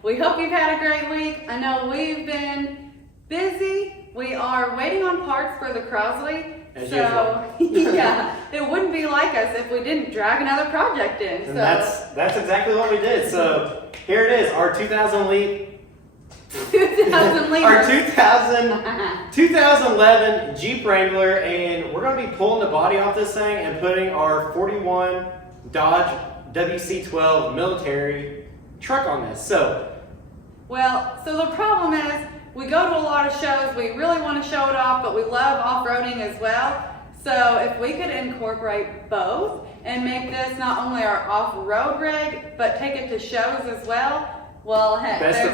We hope you've had a great week. I know we've been busy. We are waiting on parts for the Crosley. As usual. Yeah, it wouldn't be like us if we didn't drag another project in. And that's exactly what we did. So here it is, our 2000 Leap. 2000 Leap. Our 2011 Jeep Wrangler, and we're going to be pulling the body off this thing and putting our 41 Dodge WC12 military truck on this. So the problem is we go to a lot of shows, we really want to show it off, but we love off-roading as well. So if we could incorporate both and make this not only our off-road rig, but take it to shows as well, well, heck, best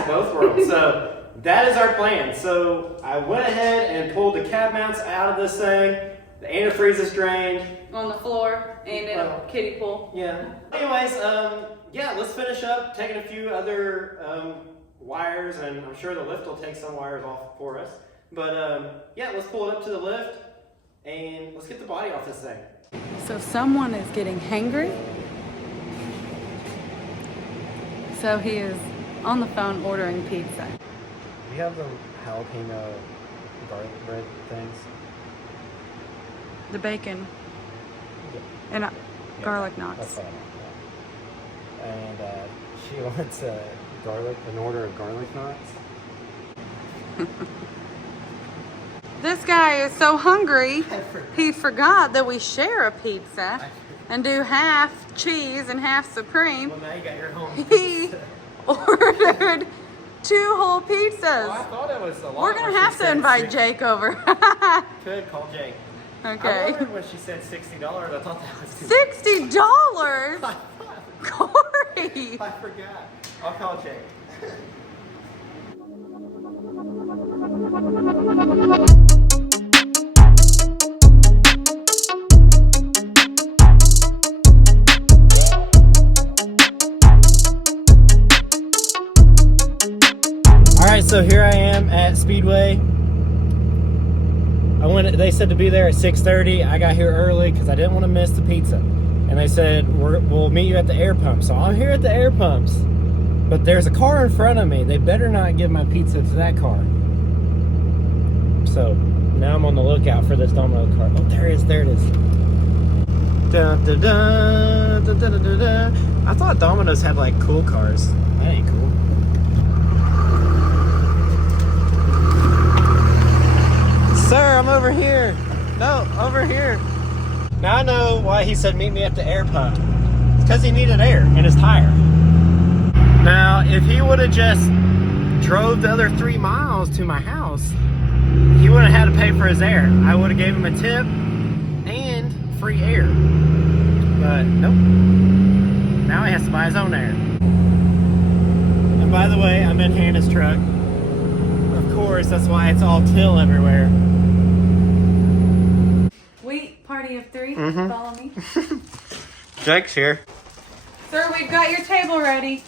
of both worlds. So that is our plan. So I went ahead and pulled the cab mounts out of this thing. The antifreeze is drained. On the floor and in a kiddie pool. Yeah. Anyways, yeah, let's finish up taking a few other wires, and I'm sure the lift will take some wires off for us. But yeah, let's pull it up to the lift and let's get the body off this thing. So someone is getting hangry. So he is on the phone ordering pizza. We have the jalapeno garlic bread things. The bacon and garlic knots. That's what I want. And she wants an order of garlic knots. This guy is so hungry, he forgot that we share a pizza and do half cheese and half supreme. Well, now you got your home He ordered 2 whole pizzas. Well, I thought it was a lot. We're gonna have to invite Jake over. Could call Jake. Okay. I wondered when she said $60. I thought that was too $60? Corey! I forgot. I'll call Jake. Alright, so here I am at Speedway. They said to be there at 6:30. I got here early because I didn't want to miss the pizza. And they said, we'll meet you at the air pump. So I'm here at the air pumps. But there's a car in front of me. They better not give my pizza to that car. So now I'm on the lookout for this Domino car. Oh, there it is. There it is. Dun, dun, dun, dun, dun, dun, dun. I thought Domino's had like cool cars. That ain't cool. Sir, I'm over here. No, over here. Now I know why he said meet me at the air pump. It's because he needed air in his tire. Now, if he would have just drove the other 3 miles to my house, he wouldn't have had to pay for his air. I would have gave him a tip and free air. But nope. Now he has to buy his own air. And by the way, I'm in Hannah's truck. Of course, that's why it's all till everywhere. Party of 3, Follow me. Jake's here. Sir, we've got your table ready.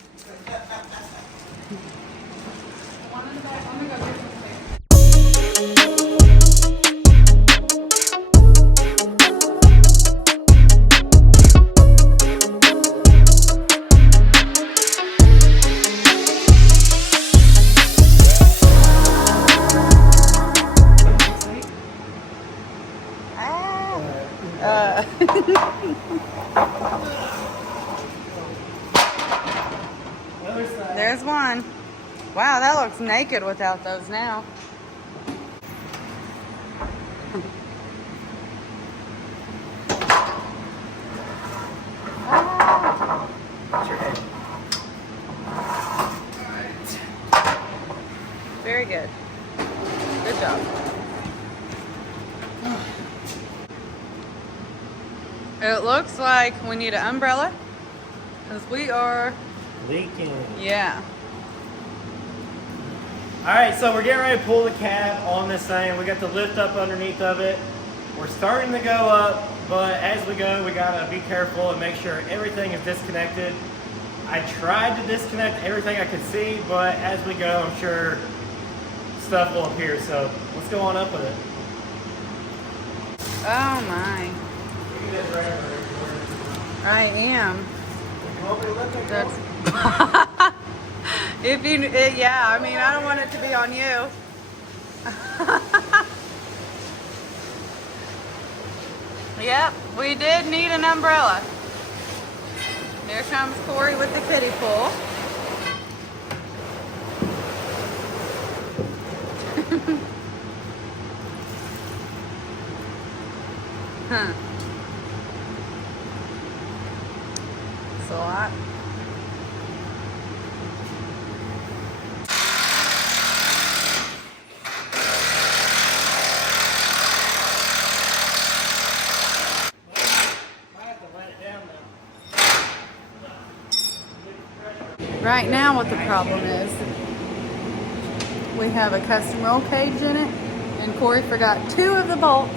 There's one. Wow, that looks naked without those now. Very good. Good job. It looks like we need an umbrella because we are leaking. Yeah. Alright, so we're getting ready to pull the cab on this thing. We got the lift up underneath of it. We're starting to go up, but as we go, we gotta be careful and make sure everything is disconnected. I tried to disconnect everything I could see, but as we go, I'm sure stuff will appear. So let's go on up with it. Oh my. I am. That's if you, yeah, I mean, I don't want it to be on you. Yep, we did need an umbrella. Here comes Corey with the kiddie pool. Huh. It's a lot. Right now what the problem is, we have a custom roll cage in it, and Corey forgot 2 of the bolts,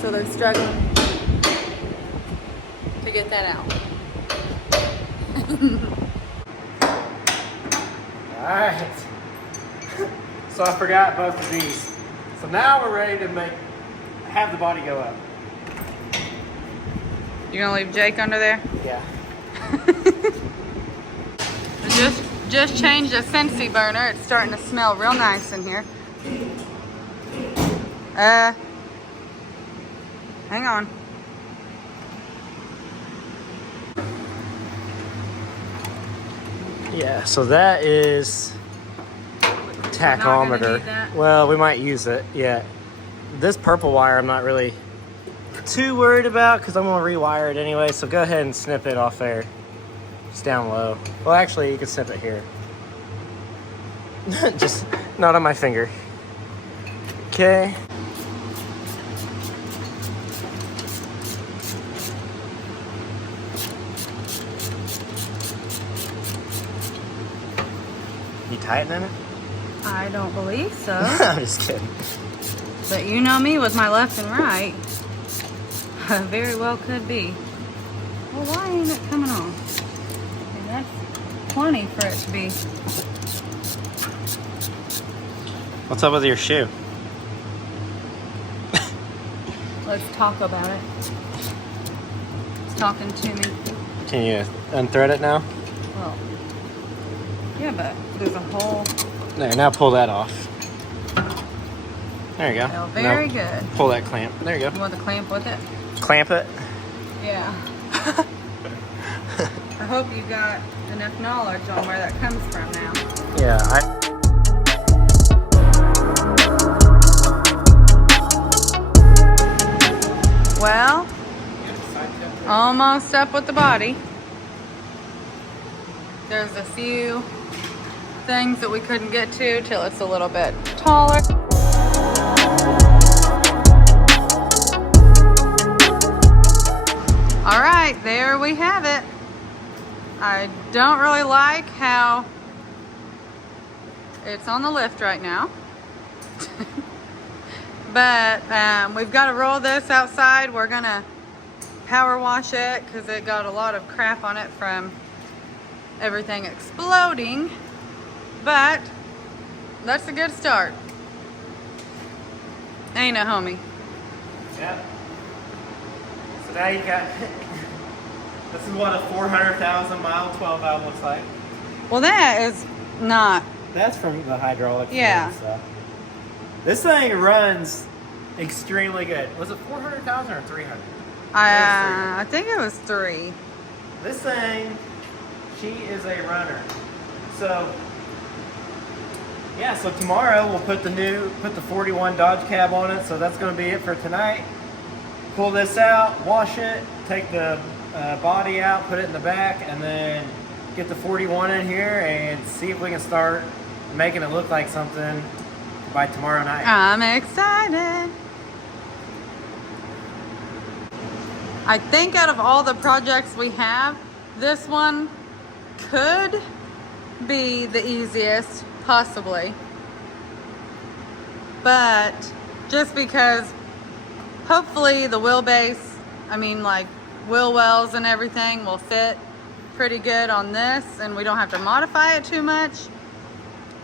so they're struggling to get that out. Alright. So I forgot both of these. So now we're ready to have the body go up. You gonna leave Jake under there? Yeah. Just changed a Scentsy burner. It's starting to smell real nice in here. Hang on. Yeah, so that is tachometer. Well, we might use it. Yeah. This purple wire I'm not really too worried about because I'm going to rewire it anyway. So go ahead and snip it off there. Just down low. Well, actually, you can snip it here. Just not on my finger. Okay. You tightening it? I don't believe so. I'm just kidding. But you know me with my left and right. Very well could be. Well, why ain't it coming on? And that's plenty for it to be. What's up with your shoe? Let's talk about it. It's talking to me. Can you unthread it now? Well, yeah, but there's a hole. There, now pull that off. There you go. Oh, very Now good. pull that clamp. There you You go. want the clamp with it? Clamp it. Yeah. I hope you got enough knowledge on where that comes from now. Yeah, Well, almost up with the body. There's a few things that we couldn't get to till it's a little bit taller. All right, there we have it. I don't really like how it's on the lift right now. But we've got to roll this outside. We're gonna power wash it because it got a lot of crap on it from everything exploding. But that's a good start. Ain't it, homie? Yep. So now you got, this is what a 400,000 mile 12 valve looks like. Well, that is not. That's from the hydraulic Yeah. fluid stuff. This thing runs extremely good. Was it 400,000 or 300? I think it was 3. This thing, she is a runner. So, yeah, so tomorrow we'll put the 41 Dodge cab on it. So that's going to be it for tonight. Pull this out, wash it, take the body out, put it in the back, and then get the 41 in here and see if we can start making it look like something by tomorrow night. I'm excited. I think out of all the projects we have, this one could be the easiest possibly. But just because hopefully the wheelbase, I mean like wheel wells and everything will fit pretty good on this and we don't have to modify it too much.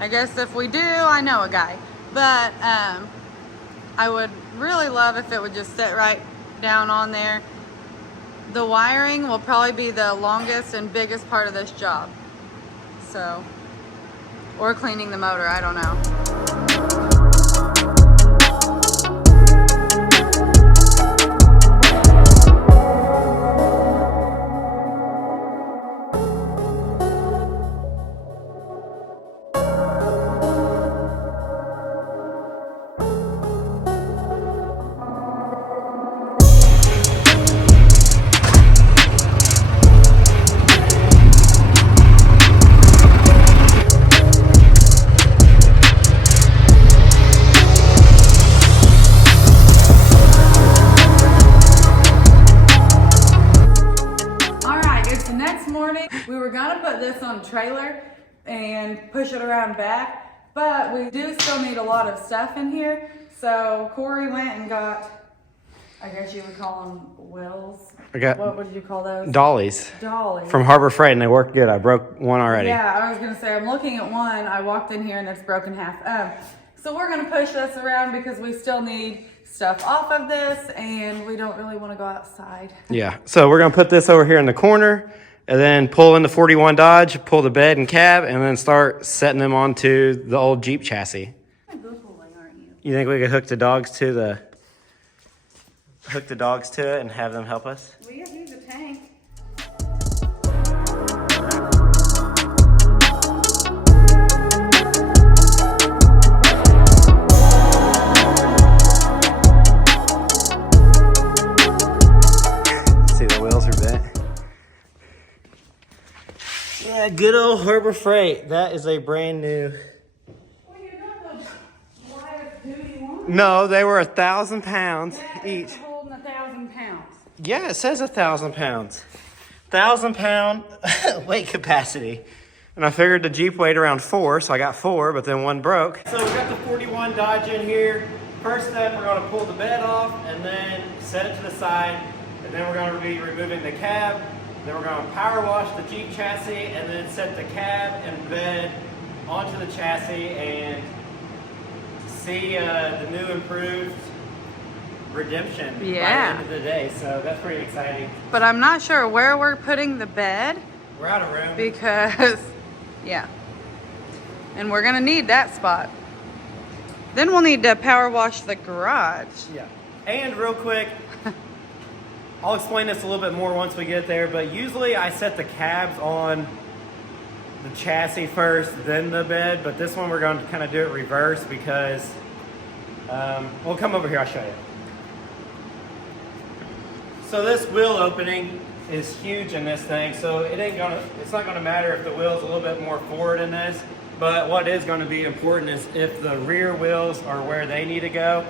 I guess if we do, I know a guy. But I would really love if it would just sit right down on there. The wiring will probably be the longest and biggest part of this job. So, or cleaning the motor, I don't know. We were gonna put this on a trailer and push it around back, but we do still need a lot of stuff in here. So Corey went and got, I guess you would call them wheels. What would you call those? Dollies. Dollies. From Harbor Freight, and they work good. I broke one already. Yeah, I was gonna say, I'm looking at one. I walked in here and it's broken half. So we're gonna push this around because we still need stuff off of this and we don't really wanna go outside. Yeah, so we're gonna put this over here in the corner and then pull in the 41 Dodge, pull the bed and cab, and then start setting them onto the old Jeep chassis. You're Googling, aren't you? You think we could hook the dogs to it and have them help us? We have used a tank. See, the wheels are bent. Yeah, good old Harbor Freight. That is a brand new. Well, you got those live duty ones. No, they were 1,000 pounds each. Holding 1,000 pounds. Yeah, it says 1,000 pounds. 1,000 pound weight capacity. And I figured the Jeep weighed around 4, so I got 4, but then one broke. So we got the 41 Dodge in here. First step, we're gonna pull the bed off and then set it to the side. And then we're gonna be removing the cab. Then we're gonna power wash the Jeep chassis and then set the cab and bed onto the chassis and see the new improved redemption by the end of the day. So that's pretty exciting. But I'm not sure where we're putting the bed. We're out of room. Because, yeah. And we're gonna need that spot. Then we'll need to power wash the garage. Yeah. And real quick, I'll explain this a little bit more once we get there, but usually I set the cabs on the chassis first, then the bed, but this one we're going to kind of do it reverse because, we'll come over here, I'll show you. So this wheel opening is huge in this thing, so it's not gonna matter if the wheel's a little bit more forward in this, but what is gonna be important is if the rear wheels are where they need to go.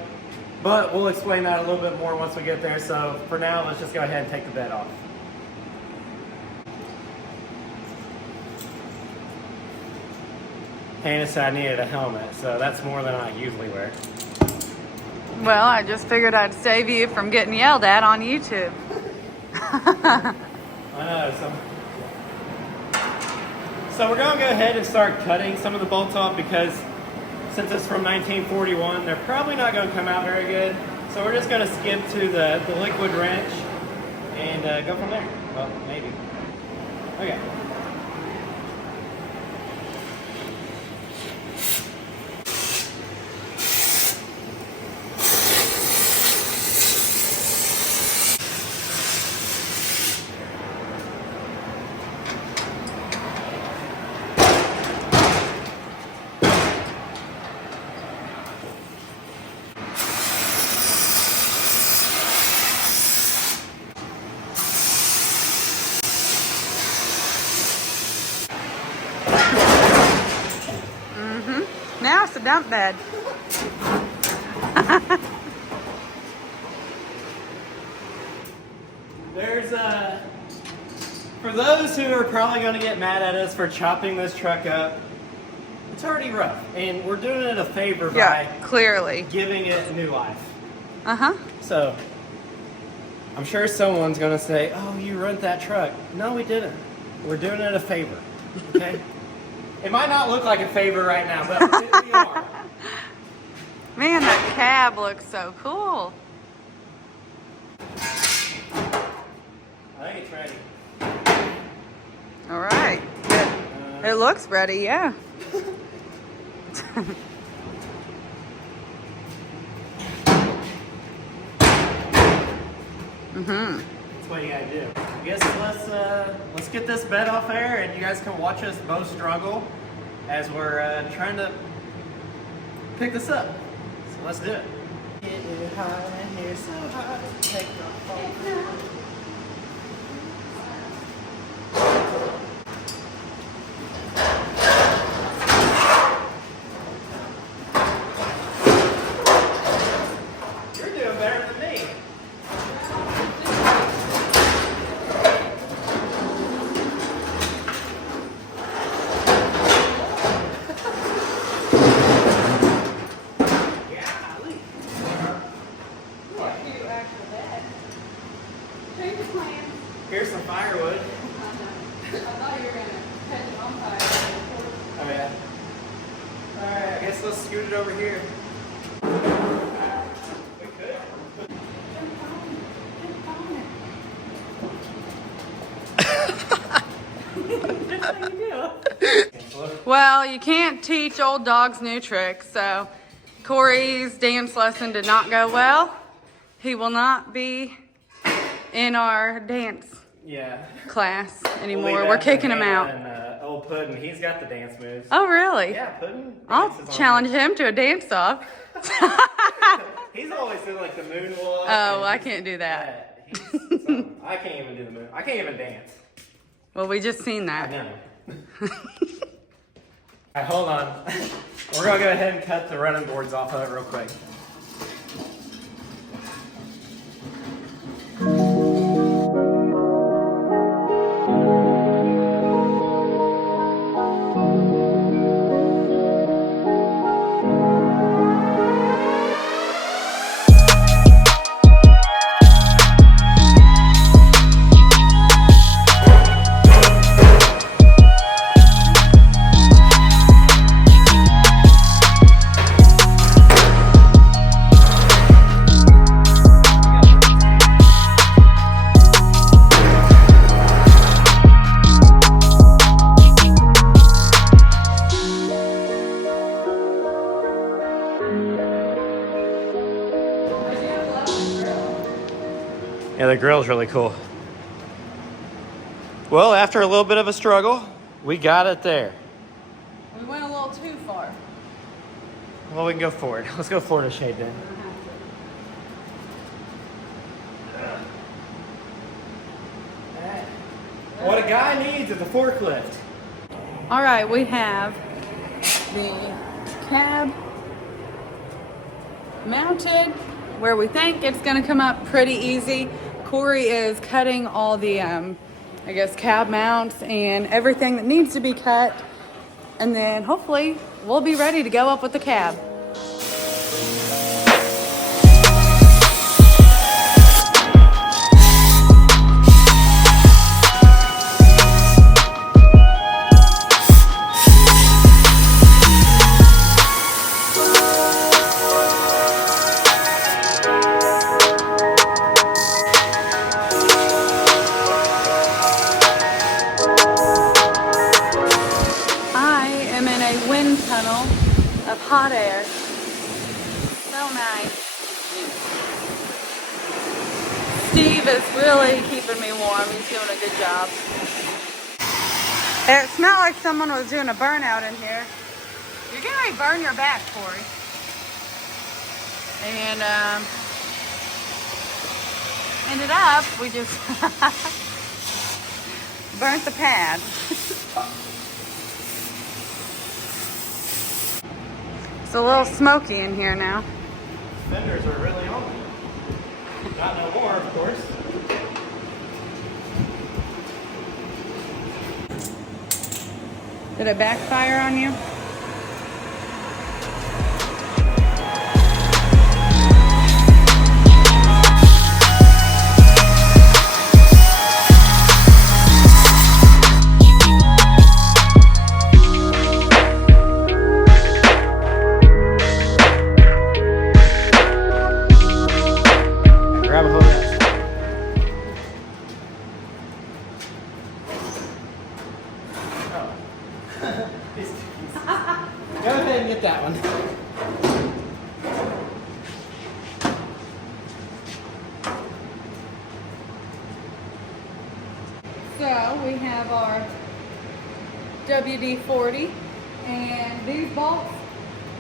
But we'll explain that a little bit more once we get there. So for now, let's just go ahead and take the bed off. Hannah said I needed a helmet, so that's more than I usually wear. Well, I just figured I'd save you from getting yelled at on YouTube. I know. So we're going to go ahead and start cutting some of the bolts off because since it's from 1941, they're probably not going to come out very good. So we're just going to skip to the liquid wrench and go from there. Well, maybe. Okay. Now it's a dump bed. There's for those who are probably going to get mad at us for chopping this truck up, it's already rough, and we're doing it a favor Yeah, by clearly. giving it new life. Uh-huh. So, I'm sure someone's gonna say, "Oh, you rent that truck." No, we didn't. We're doing it a favor. Okay. It might not look like a favor right now, but we are. Man, that cab looks so cool. I think it's ready. All right. It looks ready, yeah. That's what you gotta do. I guess let's get this bed off air, and you guys can watch us both struggle as we're trying to pick this up. So let's do it. Get high, here so high, take my phone. You're doing better than me. Here's some firewood. I thought you were gonna catch it on fire. Oh yeah. Alright, I guess let's scoot it over here. We could. Just how you do. Well, you can't teach old dogs new tricks, so Corey's dance lesson did not go well. He will not be in our dance Yeah. class anymore. We'll leave We're that kicking to him Hannah out. And old Puddin', he's got the dance moves. Oh, really? Yeah, Puddin'. I'll dances on challenge it. him to a dance off. He's always doing like the moonwalk. Oh, and I can't do that. he's something. I can't even do the moon. I can't even dance. Well, we just seen I that. know. Alright, hold on. We're gonna go ahead and cut the running boards off of it real quick. Yeah, the grill's really cool. Well, after a little bit of a struggle, we got it there. We went a little too far. Well, we can go forward. Let's go Florida shade then. What a guy needs is a forklift. All right, we have the cab mounted where we think it's gonna come up pretty easy. Corey is cutting all the, I guess, cab mounts and everything that needs to be cut. And then hopefully we'll be ready to go up with the cab. Wind tunnel of hot air. So nice. Steve is really keeping me warm. He's doing a good job. It's not like someone was doing a burnout in here. You're getting ready to burn your back, Corey. And ended up, we just burnt the pad. It's a little smoky in here now. Fenders are really on me. Not no more, of course. Did it backfire on you? So we have our WD-40, and these bolts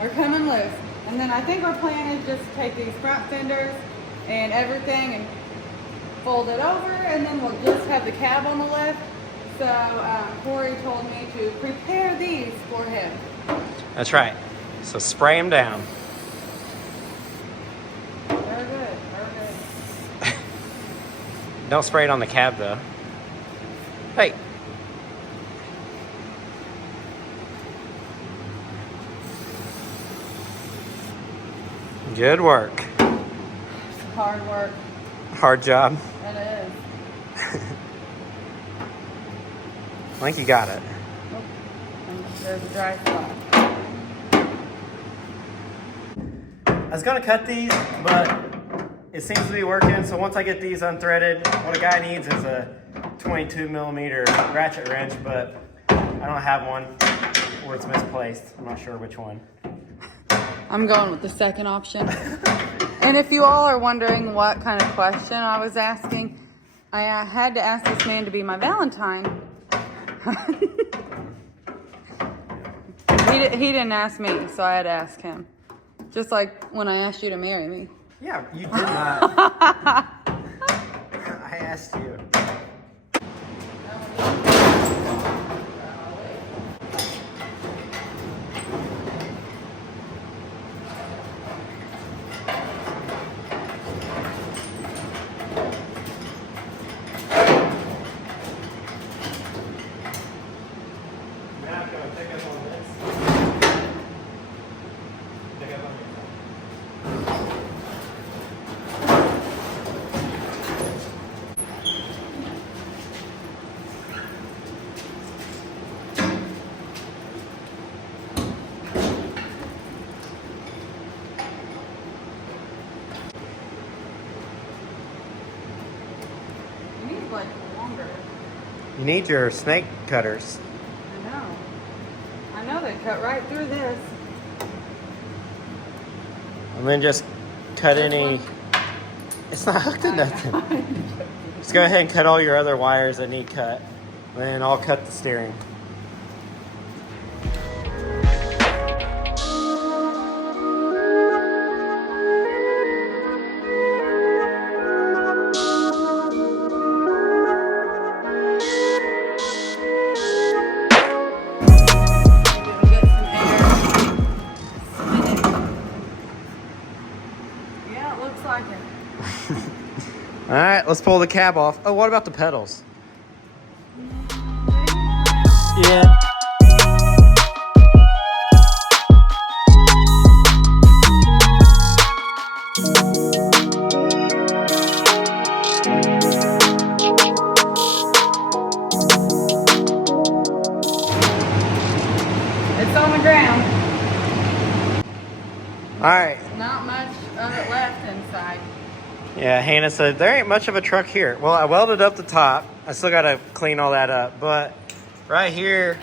are coming loose. And then I think our plan is just to take these front fenders and everything and fold it over, and then we'll just have the cab on the lift. So Corey told me to prepare these for him. That's right. So spray them down. Very good, very good. Don't spray it on the cab though. Hey. Good work. It's hard work. Hard job. It is. I think you got it. Oh, and there's a dry spot. I was gonna cut these, but it seems to be working. So once I get these unthreaded, what a guy needs is a 22 millimeter ratchet wrench, but I don't have one, or it's misplaced. I'm not sure which one. I'm going with the second option. And if you all are wondering what kind of question I was asking, I had to ask this man to be my Valentine. He didn't ask me, so I had to ask him. Just like when I asked you to marry me. Yeah, you did not. I asked you. Like longer. You need your snake cutters. I know they cut right through this. And then just cut This any. one? It's not hooked to nothing. Just go ahead and cut all your other wires that need cut. Then I'll cut the steering. Yeah, it looks like it. All right, let's pull the cab off. Oh, what about the pedals? Yeah. It's on the ground. All right. Not much of it left inside. Yeah, Hannah said there ain't much of a truck here. Well, I welded up the top. I still got to clean all that up. But right here,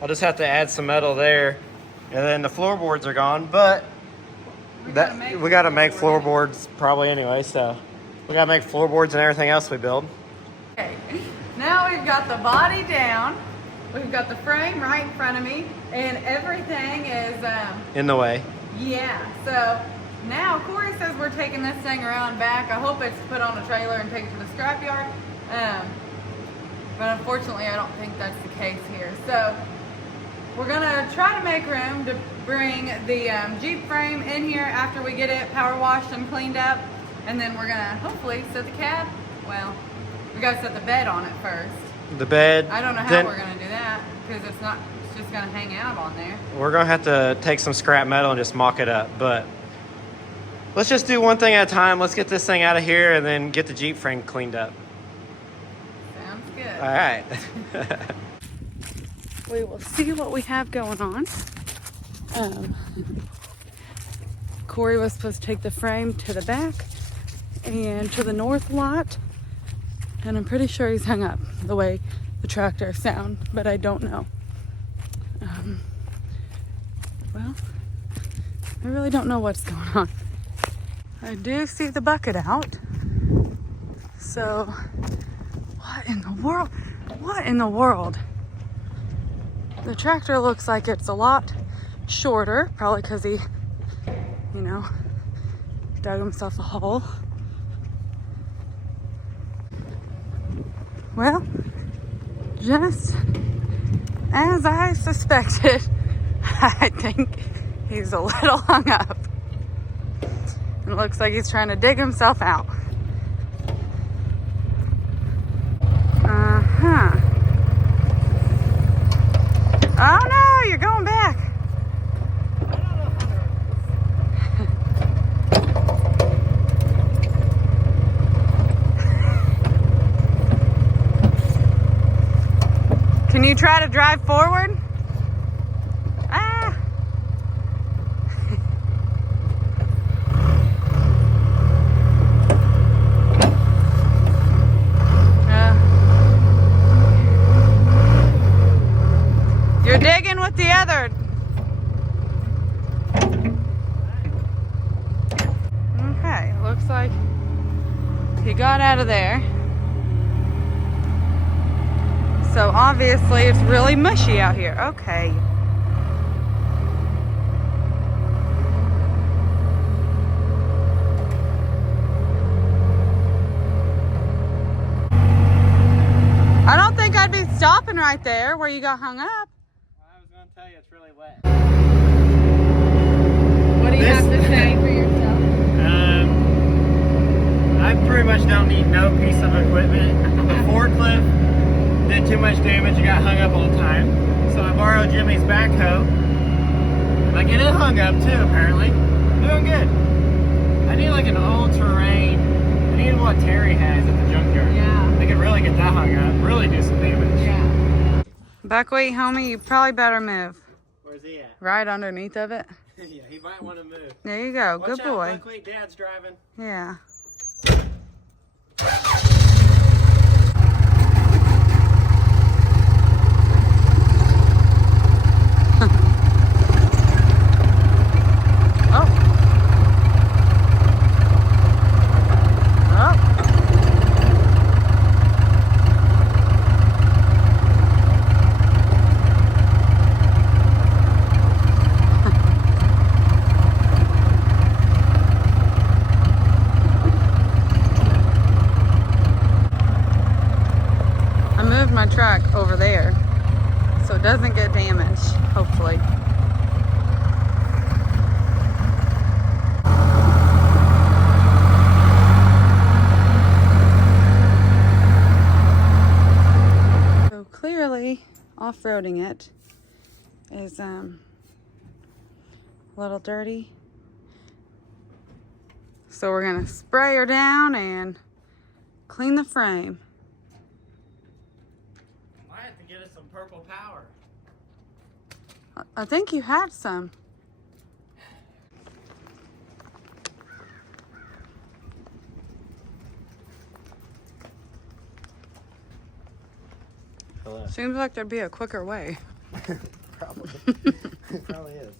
I'll just have to add some metal there. And then the floorboards are gone. But we got to make floorboards probably anyway. So we got to make floorboards and everything else we build. Okay, now we've got the body down. We've got the frame right in front of me. And everything is, In the way. yeah. So now Corey says we're taking this thing around back. I hope it's put on a trailer and taken to the scrapyard. But unfortunately, I don't think that's the case here. So we're gonna try to make room to bring the Jeep frame in here after we get it power washed and cleaned up. And then we're gonna hopefully set the cab. Well, we gotta set the bed on it first. The bed. I don't know how we're gonna do that because it's just gonna hang out on there. We're going to have to take some scrap metal and just mock it up. But let's just do one thing at a time. Let's get this thing out of here and then get the Jeep frame cleaned up. Sounds good. All right. We will see what we have going on. Corey was supposed to take the frame to the back and to the north lot. And I'm pretty sure he's hung up the way the tractor sound, but I don't know. Well, I really don't know what's going on. I do see the bucket out. So, what in the world? What in the world? The tractor looks like it's a lot shorter, probably because he, you know, dug himself a hole. Well, just as I suspected, I think he's a little hung up. It looks like he's trying to dig himself out. Oh no, you're going back. Can you try to drive forward? Ah. You're digging with the other. Okay, looks like he got out of there. So obviously it's really mushy out here. Okay. I don't think I'd be stopping right there where you got hung up. I was going to tell you it's really wet. What do you have to say for yourself? I pretty much don't need no piece of equipment. The forklift did too much damage and got hung up all the time. So I borrowed Jimmy's backhoe. Like, it is hung up too, apparently. Doing good. I need like an all-terrain. I need what Terry has at the junkyard. Yeah. They could really get that hung up. Really do some damage. Yeah. Buckwheat, homie, you probably better move. Where's he at? Right underneath of it. Yeah, he might want to move. There you go. Watch Good boy. out, Buckwheat, Dad's driving. Yeah. My truck over there so it doesn't get damaged, hopefully. So clearly off-roading it is a little dirty, so we're gonna spray her down and clean the frame. Get us some purple power. I think you had some. Hello. Seems like there'd be a quicker way. Probably. It probably is.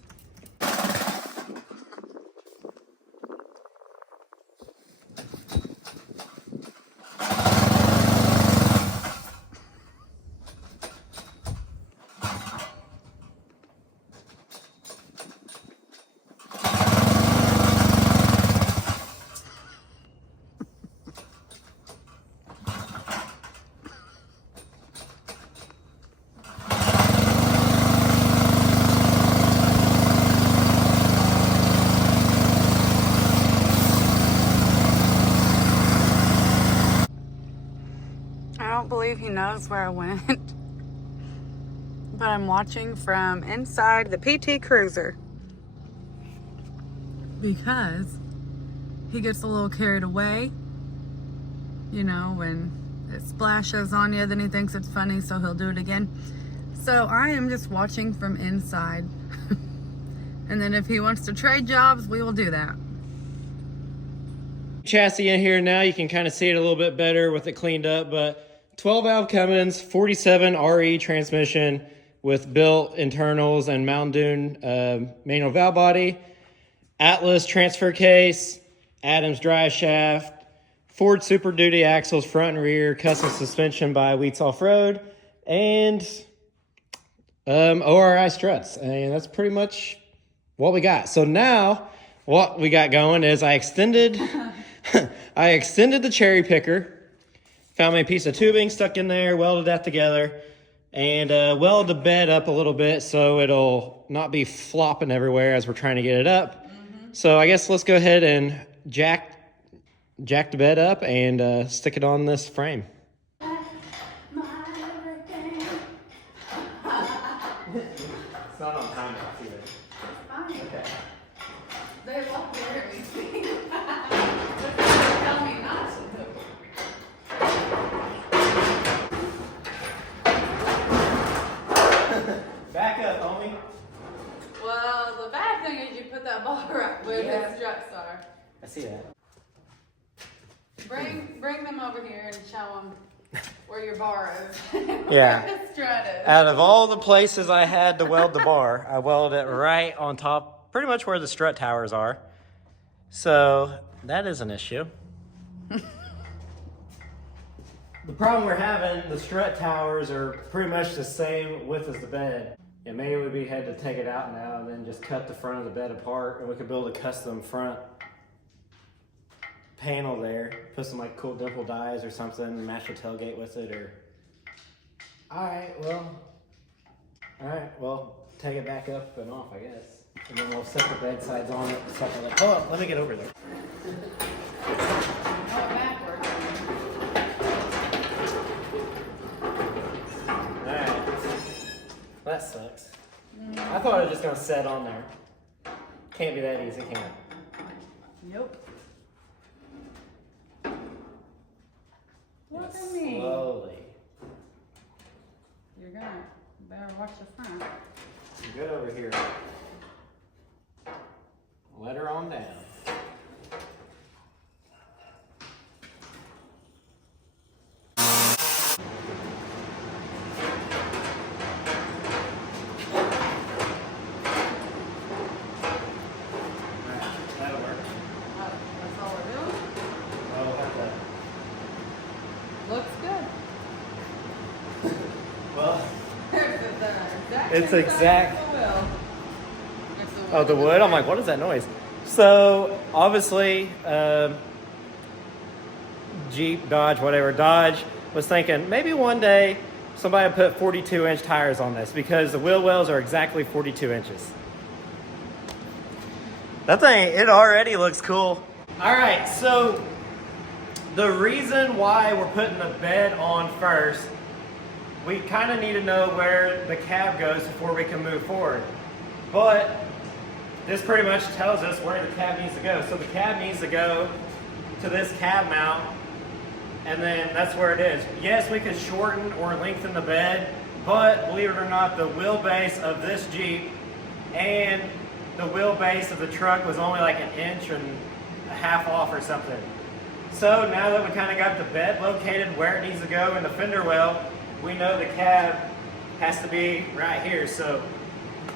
I don't believe he knows where I went. But I'm watching from inside the PT Cruiser. Because he gets a little carried away. You know, when it splashes on you, then he thinks it's funny, so he'll do it again. So I am just watching from inside. And then if he wants to trade jobs, we will do that. Chassis in here now, you can kind of see it a little bit better with it cleaned up, but 12 valve Cummins, 47 RE transmission with built internals and Mountain Dune manual valve body, Atlas transfer case, Adams drive shaft, Ford Super Duty axles front and rear, custom suspension by Wheats Off-Road, and ORI struts. And that's pretty much what we got. So now what we got going is I extended the cherry picker, found me a piece of tubing, stuck in there, welded that together, and welded the bed up a little bit so it'll not be flopping everywhere as we're trying to get it up. So I guess let's go ahead and jack the bed up and stick it on this frame. It's not on time either. Fine. Okay. They won't hear me speak. Tell me not to. Back up, homie. Well, the bad thing is you put that bar right where Yeah. the struts are. I see that. Bring them over here and show them where your bar is. Yeah. Where the strut is. Out of all the places I had to weld the bar, I welded it right on top, pretty much where the strut towers are. So that is an issue. The problem we're having, the strut towers are pretty much the same width as the bed. And maybe we had to take it out now and then just cut the front of the bed apart, and we could build a custom front panel there. Put some like cool dimple dies or something, and match the tailgate with it. Or all right, well, take it back up and off, I guess, and then we'll set the bed sides on it. Stuff like that. Hold on, let me get over there. Oh, backwards. Alright. That sucks. I thought it was just gonna set on there. Can't be that easy, can it? Nope. Look Just at me. slowly. You're gonna better watch the front. Good over here. Let her on down. That'll work. That's all we're doing. Well, we'll have to. Looks good. Well, There's the exact It's same exact- size as the wheel. It's the oh, the wood? I'm like, what is that noise? So, obviously, Jeep, Dodge, whatever, Dodge was thinking maybe one day somebody would put 42-inch tires on this because the wheel wells are exactly 42 inches. That thing, it already looks cool. All right, so the reason why we're putting the bed on first, we kind of need to know where the cab goes before we can move forward. But this pretty much tells us where the cab needs to go. So the cab needs to go to this cab mount, and then that's where it is. Yes, we could shorten or lengthen the bed, but believe it or not, the wheelbase of this Jeep and the wheelbase of the truck was only like 1.5 inches off or something. So now that we kind of got the bed located where it needs to go in the fender well, we know the cab has to be right here. So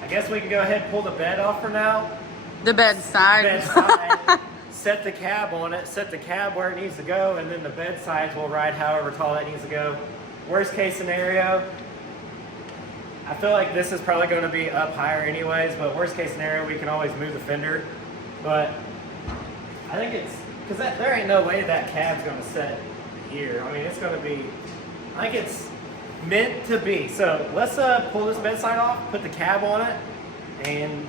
I guess we can go ahead and pull the bed off for now. The bed side. Bed side, set the cab on it, set the cab where it needs to go, and then the bed sides will ride however tall that needs to go. Worst case scenario, I feel like this is probably going to be up higher anyways, but worst case scenario, we can always move the fender. But I think it's, because there ain't no way that cab's going to set here. I mean, it's going to be, I think it's meant to be. So let's pull this bed side off, put the cab on it, and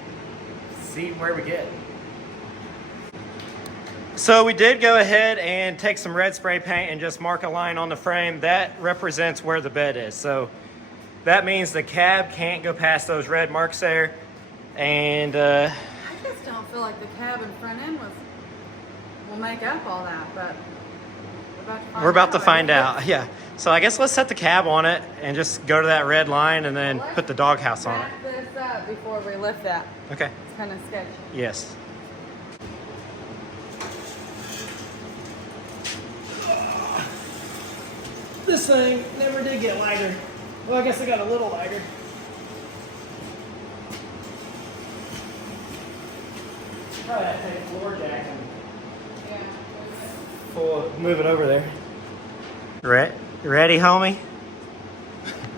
see where we get. So we did go ahead and take some red spray paint and just mark a line on the frame. That represents where the bed is. So that means the cab can't go past those red marks there. And I just don't feel like the cab and front end will make up all that, but we're about to find out. Yeah. So I guess let's set the cab on it and just go to that red line and then put the doghouse on it. Wrap this up before we lift that. Okay. It's kind of sketchy. Yes. This thing never did get lighter. Well, I guess I got a little lighter. Probably have to take a floor jack and move it over there. Ready, homie?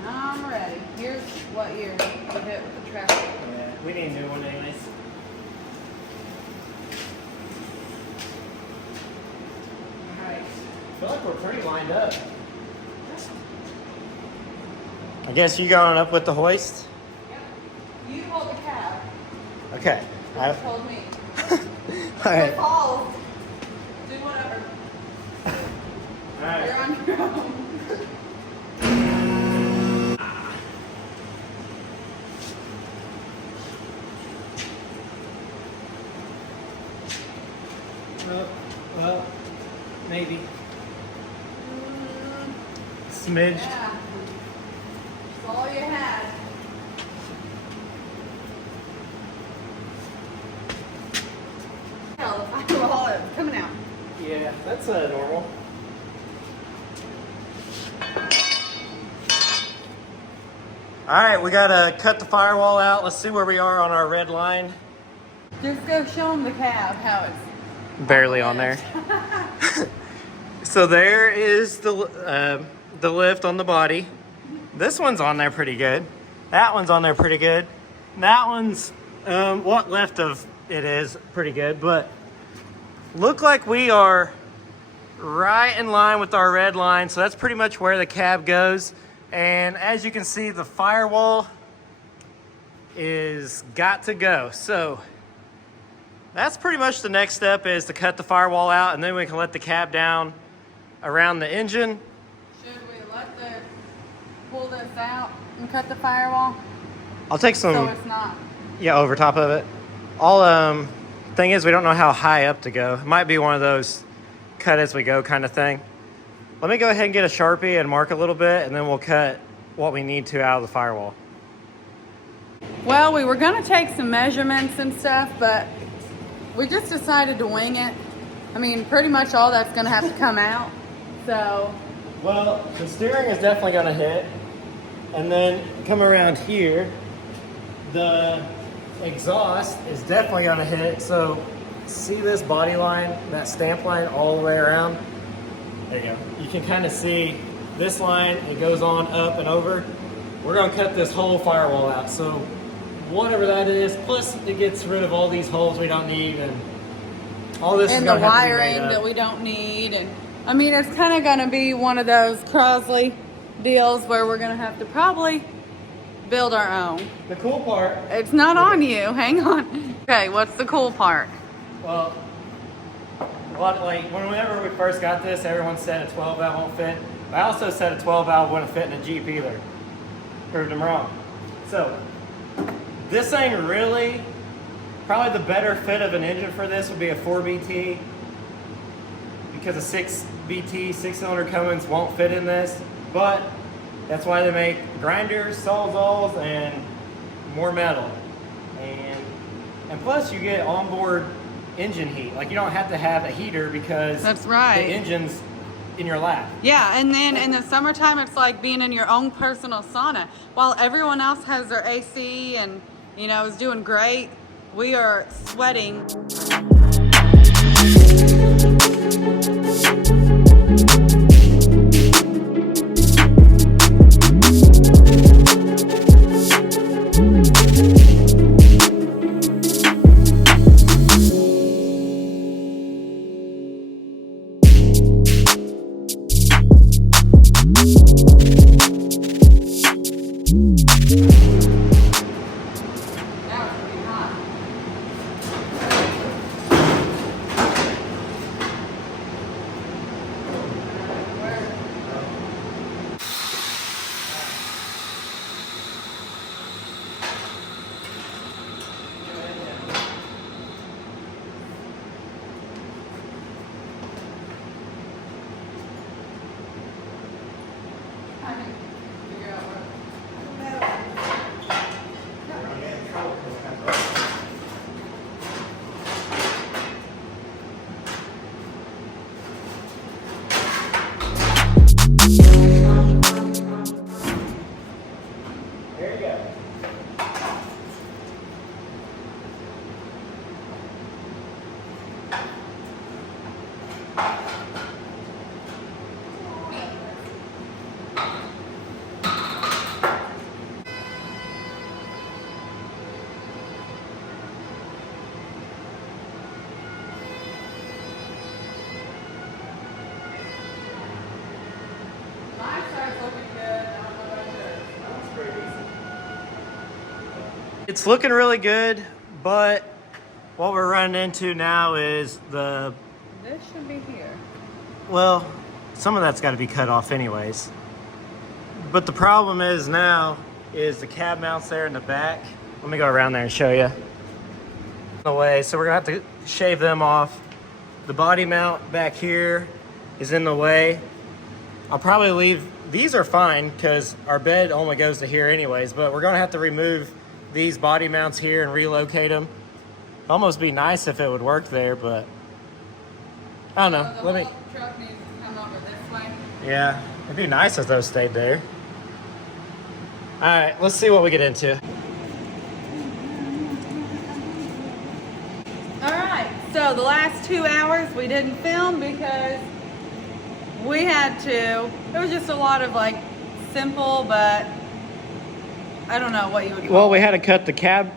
No, what year we hit with the tractor. Yeah, we need a new one anyways. Alright. I feel like we're pretty lined up. I guess you going up with the hoist? Yep. You hold the cab. Okay. You told me. All right. Paul, do whatever. All right. You're on your own. Well, maybe. Smidged. Yeah. That's all you had. Hell, the firewall is coming out. Yeah, that's normal. All right, we gotta cut the firewall out. Let's see where we are on our red line. Just go show them the cab how it's Barely on there. So there is the lift on the body. This one's on there pretty good. That one's on there pretty good. That one's what left of it is pretty good, but look like we are right in line with our red line. So that's pretty much where the cab goes. And as you can see, the firewall is got to go. So that's pretty much the next step, is to cut the firewall out, and then we can let the cab down around the engine. Should we pull this out and cut the firewall? I'll take some, So it's not. yeah, over top of it. All thing is, we don't know how high up to go. It might be one of those cut as we go kind of thing. Let me go ahead and get a Sharpie and mark a little bit, and then we'll cut what we need to out of the firewall. Well, we were gonna take some measurements and stuff, but we just decided to wing it. I mean, pretty much all that's gonna have to come out. So, Well, the steering is definitely going to hit, and then come around here, the exhaust is definitely going to hit. So see this body line, that stamp line all the way around? There you go. You can kind of see this line, it goes on up and over. We're going to cut this whole firewall out. So whatever that is, plus it gets rid of all these holes we don't need, and all this is and going the to have to be wiring made up. that we don't need, and I mean, it's kind of gonna be one of those Crosley deals where we're gonna have to probably build our own. The cool part, It's not on you. Hang on. Okay, what's the cool part? well, whenever we first got this, everyone said a 12 valve won't fit. But I also said a 12 valve wouldn't fit in a Jeep either. Proved them wrong. So this thing really, probably the better fit of an engine for this would be a 4BT, because a 6BT 6-cylinder Cummins won't fit in this. But that's why they make grinders, sawzalls, and more metal. And plus you get onboard engine heat. Like, you don't have to have a heater because That's right. the engine's in your lap. Yeah, and then in the summertime, it's like being in your own personal sauna. While everyone else has their AC and, you know, is doing great, we are sweating. There you go. It's looking really good, but what we're running into now is This should be here. well, some of that's got to be cut off anyways. But the problem is now is the cab mounts there in the back. Let me go around there and show you. The way, so we're gonna have to shave them off. The body mount back here is in the way. I'll probably leave, these are fine because our bed only goes to here anyways, but we're gonna have to remove these body mounts here and relocate them. Almost be nice if it would work there, but I don't know. So the whole truck needs to come over this way. Yeah, it'd be nice if those stayed there. All right, let's see what we get into. All right, so the last 2 hours we didn't film because we had to. It was just a lot of like simple, but I don't know what you would call Well, we had to cut the cab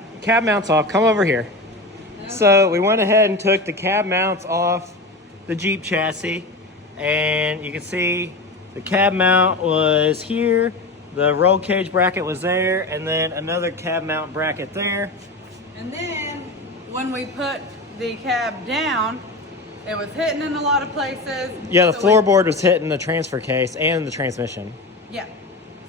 mounts off. Come over here. So we went ahead and took the cab mounts off the Jeep chassis, and you can see the cab mount was here, the roll cage bracket was there, and then another cab mount bracket there. And then when we put the cab down, it was hitting in a lot of places. Yeah, the So we- floorboard was hitting the transfer case and the transmission. Yeah.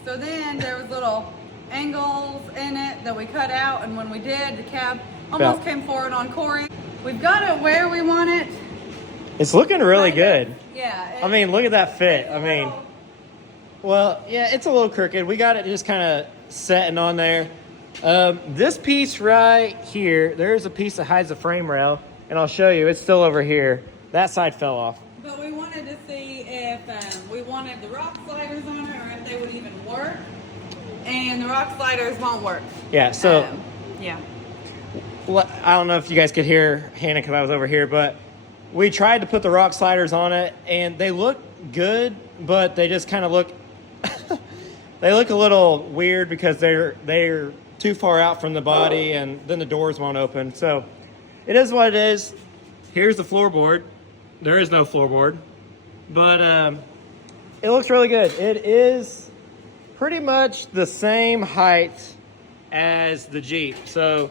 So then there was little angles in it that we cut out, and when we did, the cab almost About- came forward on Corey. We've got it where we want it. It's looking really good. Yeah. I mean, look at that fit. I mean, Little- well, yeah, it's a little crooked. We got it just kind of setting on there. This piece right here, there's a piece that hides the frame rail, and I'll show you. It's still over here. That side fell off. But we wanted to see if we wanted the rock sliders on it or if they would even work. And the rock sliders won't work. Yeah, so Yeah. I don't know if you guys could hear Hannah because I was over here, but we tried to put the rock sliders on it, and they look good, but they just kind of look they look a little weird because they're too far out from the body, and then the doors won't open. So it is what it is. Here's the floorboard. There is no floorboard, but it looks really good. It is pretty much the same height as the Jeep. So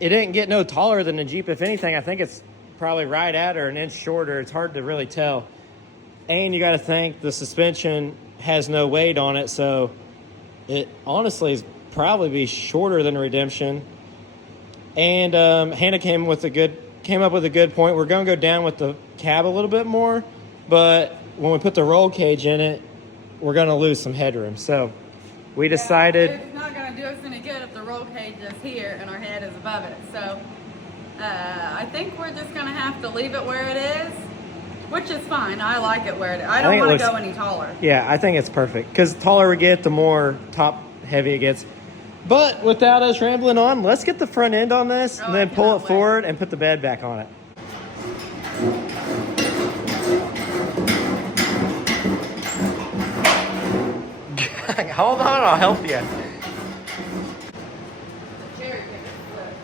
it didn't get no taller than the Jeep. If anything, I think it's probably right at or an inch shorter. It's hard to really tell. And you got to think the suspension has no weight on it, so it honestly is probably be shorter than Redemption. And Hannah came up with a good point. We're going to go down with the cab a little bit more, but when we put the roll cage in it, we're going to lose some headroom. So we decided. It's not going to do us any good if the roll cage is here and our head is above it. So I think we're just going to have to leave it where it is, which is fine. I like it where it is. I don't think it want to looks- go any taller. Yeah, I think it's perfect because the taller we get, the more top heavy it gets. But without us rambling on, let's get the front end on this and Oh, then I pull cannot it wait. forward and put the bed back on it. Hold on, I'll help you. The cherry picker split.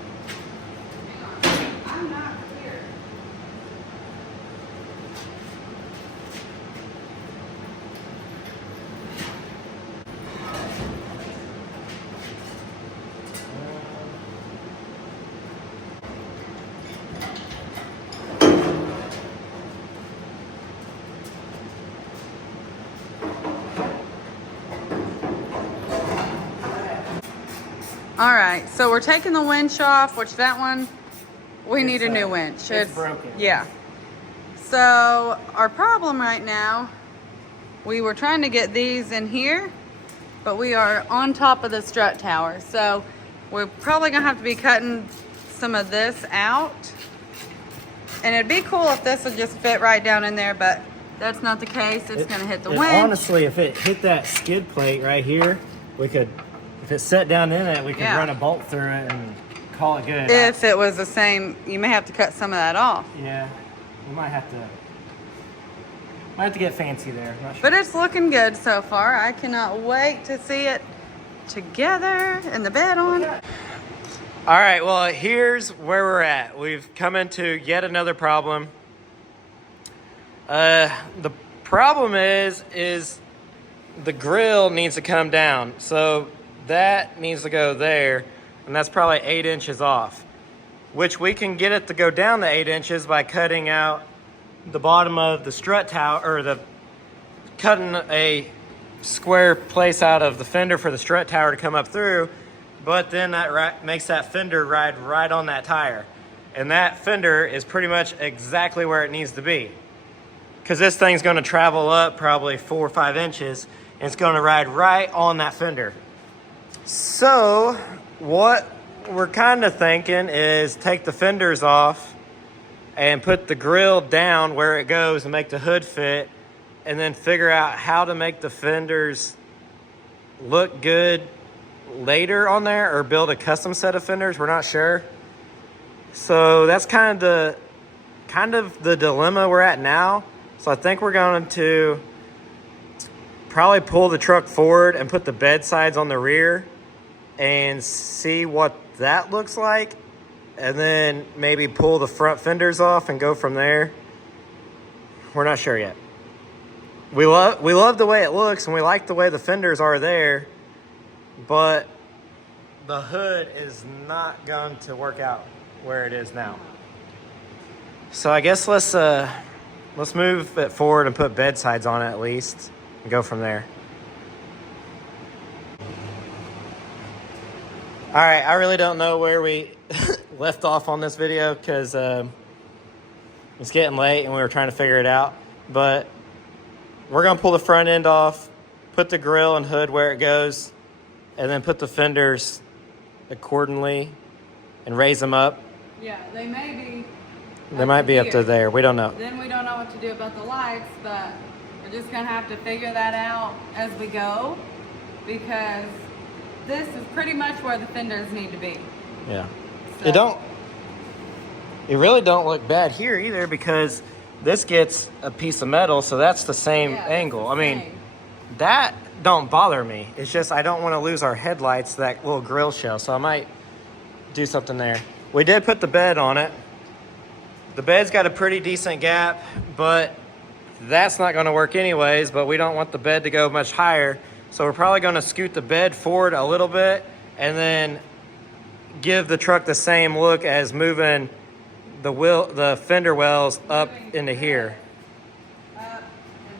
Hang on. I'm not clear. All right, so we're taking the winch off, which that one, we need a new winch. It's broken. Yeah. So our problem right now, we were trying to get these in here, but we are on top of the strut tower. So we're probably gonna have to be cutting some of this out. And it'd be cool if this would just fit right down in there, but that's not the case. It's gonna hit the winch. Honestly, if it hit that skid plate right here, we could, if it set down in it, we could Yeah. run a bolt through it and call it good. If it was the same, you may have to cut some of that off. Yeah, we might have to get fancy there. Not sure. But it's looking good so far. I cannot wait to see it together and the bed on. All right, well, here's where we're at. We've come into yet another problem. The problem is the grill needs to come down. So that needs to go there, and that's probably 8 inches off, which we can get it to go down to 8 inches by cutting out the bottom of the strut tower, or cutting a square place out of the fender for the strut tower to come up through, but then that makes that fender ride right on that tire. And that fender is pretty much exactly where it needs to be, because this thing's going to travel up probably 4 or 5 inches, and it's going to ride right on that fender. So what we're kind of thinking is take the fenders off and put the grill down where it goes and make the hood fit, and then figure out how to make the fenders look good later on there, or build a custom set of fenders. We're not sure. So that's kind of the dilemma we're at now. So I think we're going to probably pull the truck forward and put the bed sides on the rear and see what that looks like, and then maybe pull the front fenders off and go from there. We're not sure yet. We love the way it looks, and we like the way the fenders are there, but the hood is not going to work out where it is now. So I guess let's move it forward and put bed sides on it at least, and go from there. All right, I really don't know where we left off on this video, because it's getting late and we were trying to figure it out. But we're gonna pull the front end off, put the grill and hood where it goes, and then put the fenders accordingly and raise them up. Yeah, they may be. They might be up to there. We don't know. Then we don't know what to do about the lights, but we're just gonna have to figure that out as we go, because this is pretty much where the fenders need to be. Yeah. So. It really don't look bad here either, because this gets a piece of metal, so that's the same angle. I mean, that don't bother me. It's just I don't want to lose our headlights to that little grill shell, so I might do something there. We did put the bed on it. The bed's got a pretty decent gap, but that's not going to work anyways, but we don't want the bed to go much higher, so we're probably going to scoot the bed forward a little bit and then give the truck the same look as moving the fender wells up into here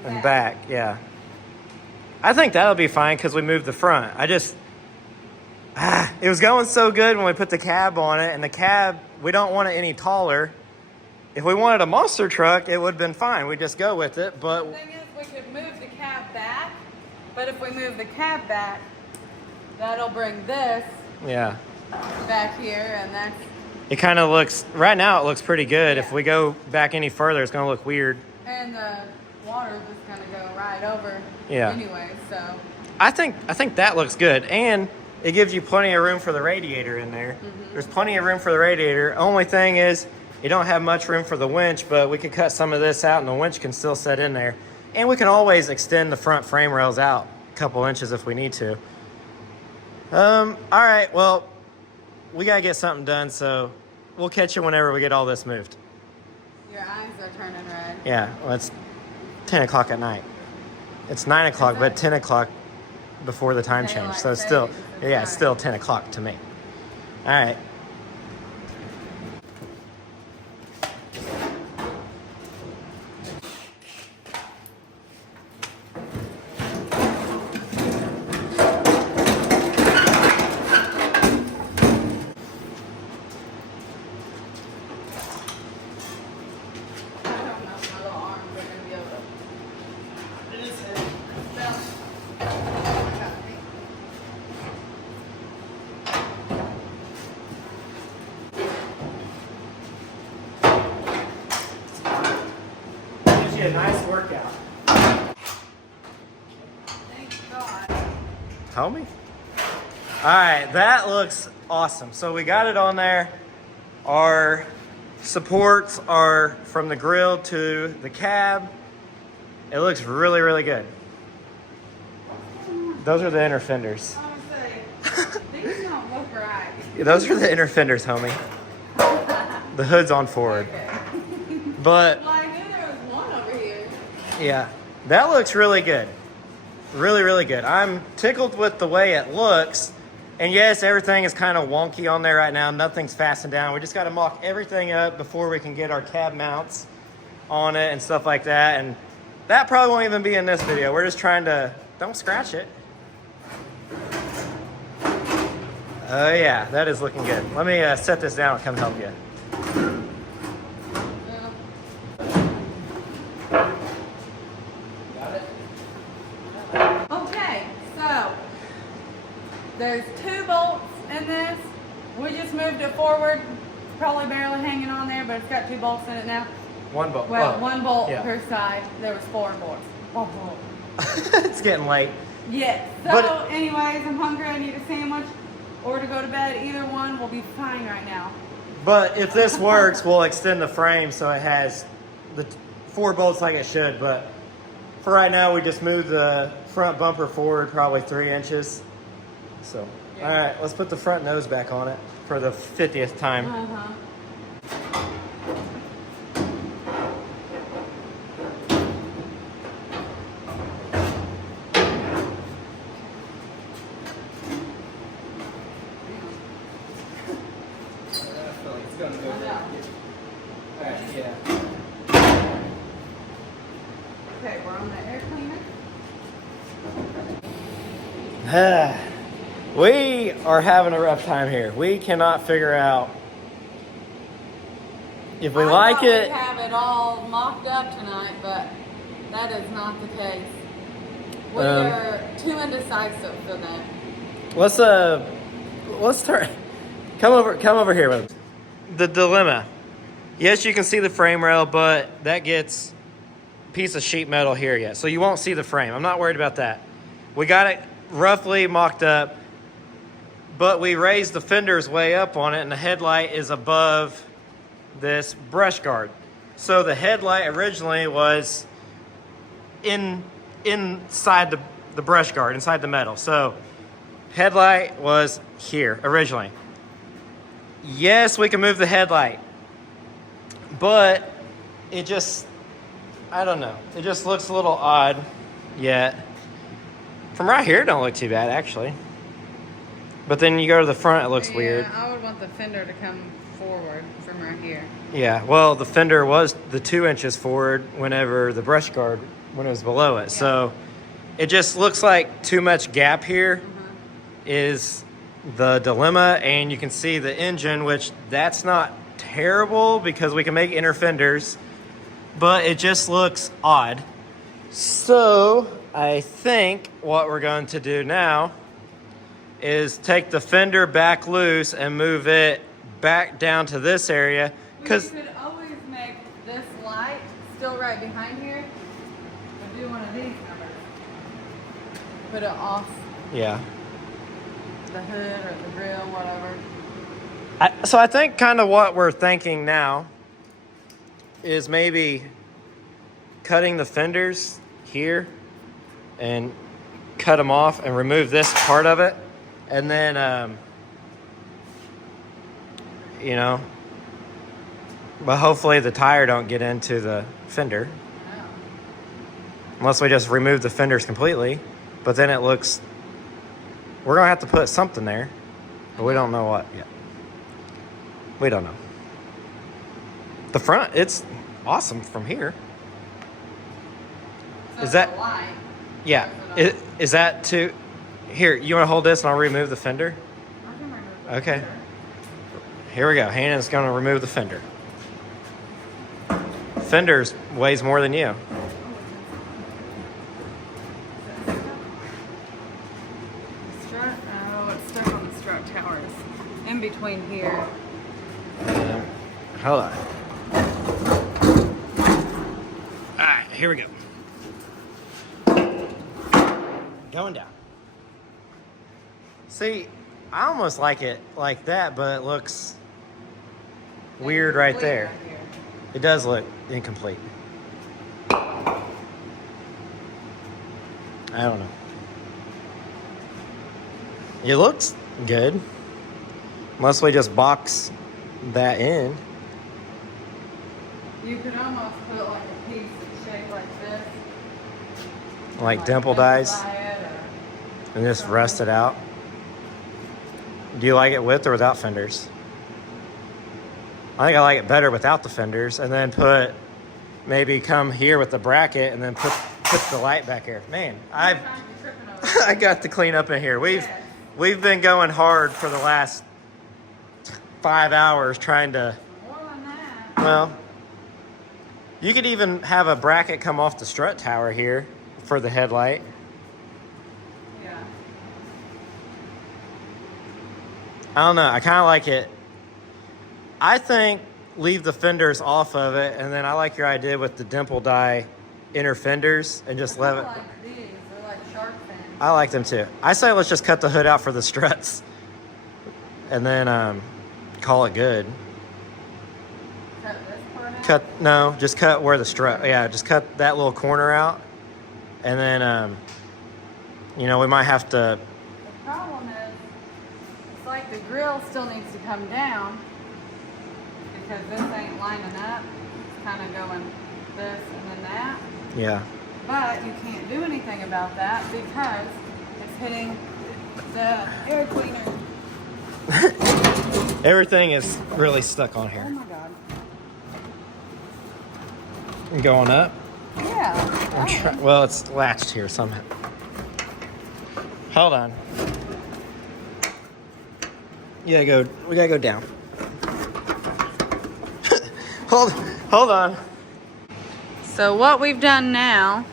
and back. Yeah, I think that'll be fine because we moved the front. It was going so good when we put the cab on it, and the cab, we don't want it any taller. If we wanted a monster truck, it would have been fine. We'd just go with it. But the thing is, we could move the cab back, but if we move the cab back, that'll bring this back here, and that's... It kind of looks, right now it looks pretty good. Yeah. If we go back any further, it's going to look weird. And the water is just going to go right over anyway, so... I think that looks good, and it gives you plenty of room for the radiator in there. Mm-hmm. There's plenty of room for the radiator. Only thing is, you don't have much room for the winch, but we could cut some of this out and the winch can still set in there. And we can always extend the front frame rails out a couple inches if we need to. All right, well, we gotta get something done, so we'll catch you whenever we get all this moved. Your eyes are turning red. Yeah, well, it's 10 o'clock at night. It's 9 o'clock, but 10 o'clock before the time change. So it's still, it's still 10 o'clock to me. All right. A nice workout. Thank God. Homie? Alright, that looks awesome. So we got it on there. Our supports are from the grill to the cab. It looks really, really good. Those are the inner fenders. I was say, these don't look right. Those are the inner fenders, homie. The hood's on forward. Okay. But Well, I knew there was one over here. yeah, that looks really good. really, really good. I'm tickled with the way it looks. And yes, everything is kind of wonky on there right now. Nothing's fastened down. We just got to mock everything up before we can get our cab mounts on it and stuff like that. And that probably won't even be in this video. We're just trying to, don't scratch it. Oh yeah, that is looking good. Let me set this down and come help you. Okay, so there's 2 bolts in this. We just moved it forward. It's probably barely hanging on there, but it's got 2 bolts in it now. 1 bolt. Well, oh. 1 bolt Yeah. per side. There was 4 bolts. Oh, bolt. It's getting late. Yes. So, But- anyways, I'm hungry. I need a sandwich or to go to bed. Either one will be fine right now. But if this works, we'll extend the frame so it has the 4 bolts like it should. But for right now, we just moved the front bumper forward probably 3 inches. So, Yeah. all right, let's put the front nose back on it for the 50th time. Okay, we're on the air cleaner. We are having a rough time here. We cannot figure out if we like it. We have it all mocked up tonight, but that is not the case. We are too indecisive for that. Let's turn. Come over here with the dilemma. Yes, you can see the frame rail, but that gets a piece of sheet metal here yet, so you won't see the frame. I'm not worried about that. We got it roughly mocked up, but we raised the fenders way up on it, and the headlight is above this brush guard. So the headlight originally was inside the brush guard, inside the metal. So headlight was here originally. Yes, we can move the headlight, but it just, I don't know. It just looks a little odd yet. From right here, it don't look too bad, actually. But then you go to the front, it looks weird. I would want the fender to come forward from right here. Yeah, well, the fender was the 2 inches forward whenever the brush guard, when it was below it. So it just looks like too much gap here is the dilemma. And you can see the engine, which that's not terrible because we can make inner fenders, but it just looks odd. So I think what we're going to do now is take the fender back loose and move it back down to this area. We Because could always make this light still right behind here. But do one of these numbers. Put it off yeah. the hood or the grill, whatever. So I think kind of what we're thinking now is maybe cutting the fenders here and cut them off and remove this part of it. And then, you know, but hopefully the tire don't get into the fender. Oh. Unless we just remove the fenders completely. But then it looks, we're going to have to put something there. But we don't know what yet. We don't know. The front, it's awesome from here. So Is that- the light? Yeah. Is that too... Here, you want to hold this and I'll remove the fender? I can remove the Okay. fender. Here we go. Hannah's going to remove the fender. Fender's weighs more than you. Strut? Oh, it's stuck on the strut towers. In between here. Hold on. All right, here we go. Going down. See, I almost like it like that, but it looks weird right there. Right here. It does look incomplete. I don't know. It looks good. Unless we just box that in. You could almost put like a piece of shape like this. Like dimple dies. It and just rust it out. Do you like it with or without fenders? I think I like it better without the fenders, and then maybe come here with the bracket and then put the light back here. Man, I got to clean up in here. We've been going hard for the last 5 hours trying to. More than that. Well, you could even have a bracket come off the strut tower here for the headlight. Yeah. I don't know. I kind of like it. I think leave the fenders off of it, and then I like your idea with the dimple die inner fenders and just let it. I like these. They're like shark fins. I like them too. I say let's just cut the hood out for the struts, and then call it good. Cut this part out? Just cut where the strut. Yeah, just cut that little corner out, and then we might have to. The problem is, it's like the grill still needs to come down because this ain't lining up. It's kind of going this and then that. Yeah. But you can't do anything about that because it's hitting the air cleaner. Everything is really stuck on Oh here. my god. Going up. Yeah. Well, it's latched here somehow. Hold on. We gotta go down. Hold on. So what we've done now,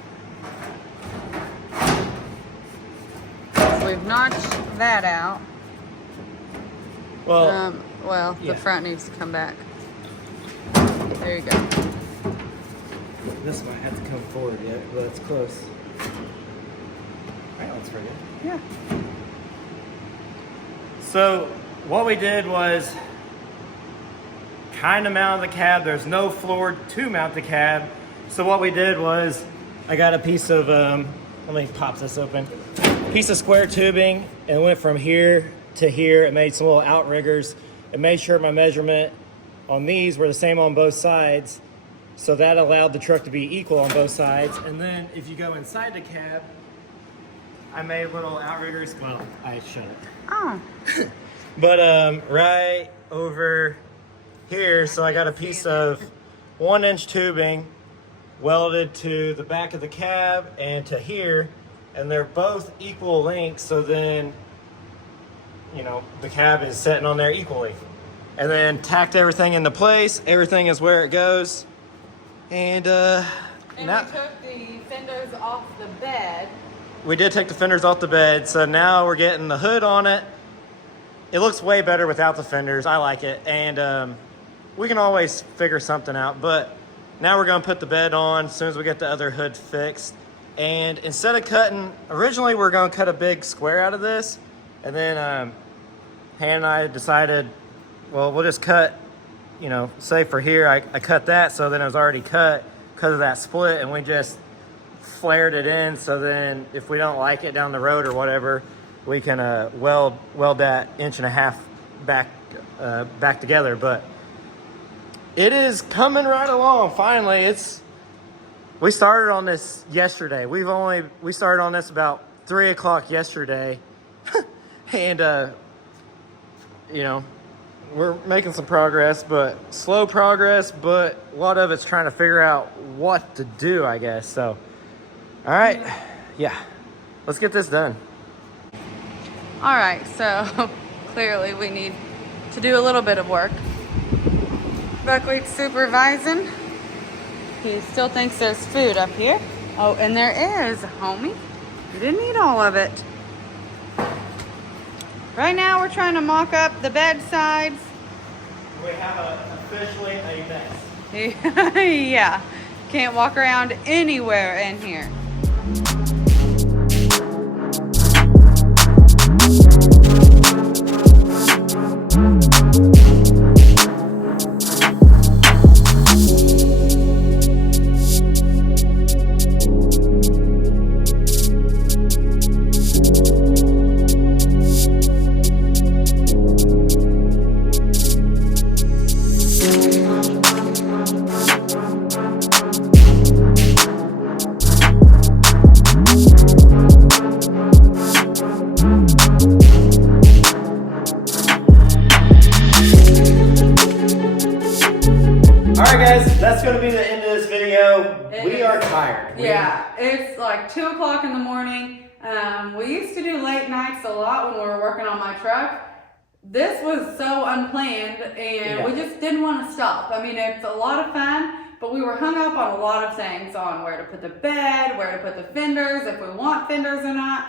is we've notched that out. Well, The front needs to come back. There you go. this might have to come forward yet, but it's close. That looks pretty good. Yeah. So what we did was kind of mount the cab. There's no floor to mount the cab. So what we did was I got a piece of, let me pop this open, piece of square tubing, and went from here to here. It made some little outriggers. It made sure my measurement on these were the same on both sides. So that allowed the truck to be equal on both sides. And then if you go inside the cab, I made little outriggers. Well, I shouldn't. Oh. But right over here, so I got a piece of 1-inch tubing welded to the back of the cab and to here, and they're both equal lengths, so then the cab is sitting on there equally. And then tacked everything into place. Everything is where it goes. And And we took the fenders off the bed. we did take the fenders off the bed, so now we're getting the hood on it. It looks way better without the fenders. I like it. And we can always figure something out. But now we're going to put the bed on as soon as we get the other hood fixed. And instead of cutting, originally we were going to cut a big square out of this. And then Han and I decided, well, we'll just cut, say for here, I cut that. So then it was already cut because of that split. And we just flared it in. So then if we don't like it down the road or whatever, we can weld that 1.5 inch back together. But it is coming right along. Finally, we started on this yesterday. We started on this about 3 o'clock yesterday, and we're making some progress, but slow progress. But a lot of it's trying to figure out what to do, I guess. So, all right, yeah, let's get this done. All right, so clearly we need to do a little bit of work. Buckwheat's supervising. He still thinks there's food up here. Oh, and there is, homie. You didn't eat all of it. Right now we're trying to mock up the bed sides. We have officially a mess. Yeah, can't walk around anywhere in here. video. It We is- are tired. Yeah, it's like 2 o'clock in the morning. We used to do late nights a lot when we were working on my truck. This was so unplanned, and we just didn't want to stop. I mean, it's a lot of fun, but we were hung up on a lot of things, on where to put the bed, where to put the fenders, if we want fenders or not.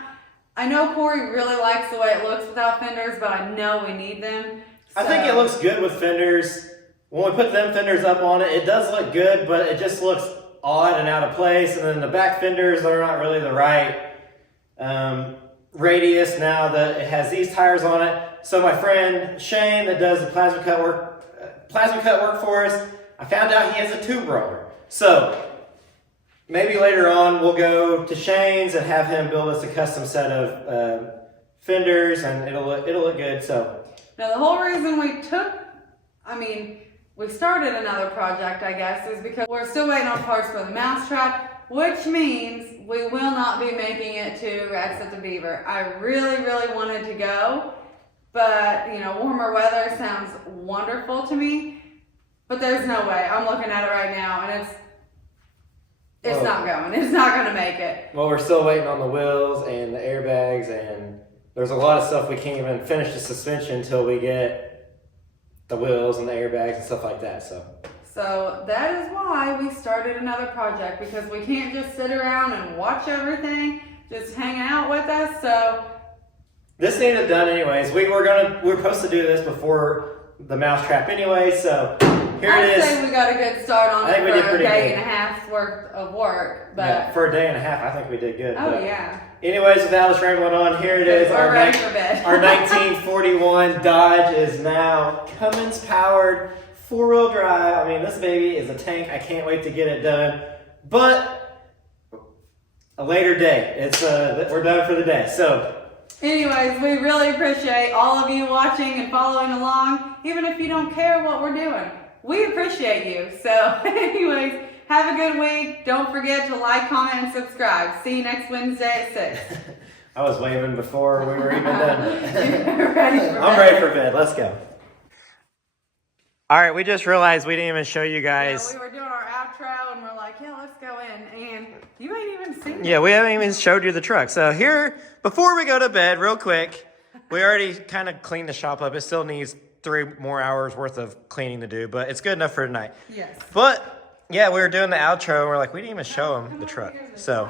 I know Corey really likes the way it looks without fenders, but I know we need them. I think it looks good with fenders. When we put them fenders up on it, it does look good, but it just looks odd and out of place. And then the back fenders, they're not really the right radius now that it has these tires on it. So my friend Shane that does the plasma cut work for us, I found out he has a tube roller. So maybe later on we'll go to Shane's and have him build us a custom set of fenders, and it'll look good. So now the whole reason we started another project, I guess, is because we're still waiting on parts for the mousetrap, which means we will not be making it to Rex at the Beaver. I really, really wanted to go, but warmer weather sounds wonderful to me, but there's no way. I'm looking at it right now, and it's not going. It's not going to make it. Well, we're still waiting on the wheels and the airbags, and there's a lot of stuff we can't even finish the suspension until we get the wheels and the airbags and stuff like that. So that is why we started another project, because we can't just sit around and watch everything, just hang out with us. So this needed done anyways. We were supposed to do this before the mousetrap anyway. So here it is. I'd say we got a good start on I think it we did for a pretty day good. and a half's worth of work. But Yeah, for a day and a half, I think we did good. oh But yeah. anyways, without us rambling on, here it is. We're ready for bed. Our 1941 Dodge is now Cummins powered, 4-wheel drive. I mean, this baby is a tank. I can't wait to get it done. But a later day. We're done for the day. So Anyways, we really appreciate all of you watching and following along, even if you don't care what we're doing. We appreciate you. So anyways, have a good week. Don't forget to like, comment, and subscribe. See you next Wednesday at 6. I was waving before we were even done. You're ready for I'm bed. ready for bed. Let's go. All right, we just realized we didn't even show you guys. Yeah, we were doing our outro and we're like, yeah, let's go in. And you ain't even seen it. Yeah, we haven't even showed you the truck. So here, before we go to bed, real quick, we already kind of cleaned the shop up. It still needs 3 more hours worth of cleaning to do, but it's good enough for tonight. Yes. But yeah, we were doing the outro and we're like, we didn't even show them the truck. So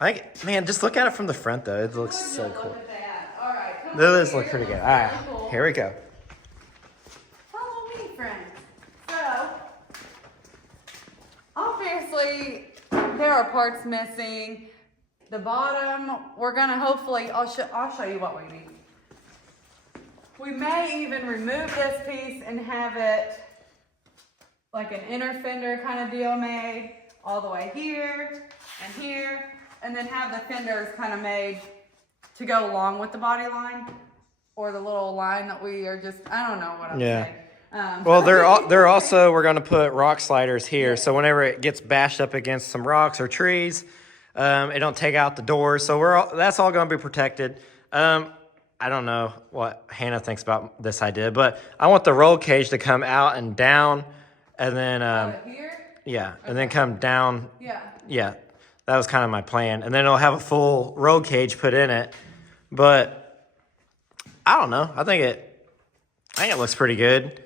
I think, man, just look at it from the front though. It looks so cool. Look at that. All right. come This over looks here. pretty good. Looks All right, really cool. here we go. Follow me, friends. So, obviously, there are parts missing. The bottom, we're gonna hopefully, I'll show you what we need. We may even remove this piece and have it like an inner fender kind of deal made all the way here, and then have the fenders kind of made to go along with the body line, or the little line that we are just, I don't know what I'm saying. Well, they're also, we're going to put rock sliders here. So whenever it gets bashed up against some rocks or trees, it don't take out the doors. So that's all going to be protected. I don't know what Hannah thinks about this idea, but I want the roll cage to come out and down, and then, Here? yeah, and then come down. Yeah. Yeah, that was kind of my plan. And then it'll have a full roll cage put in it. But I don't know. I think it looks pretty good.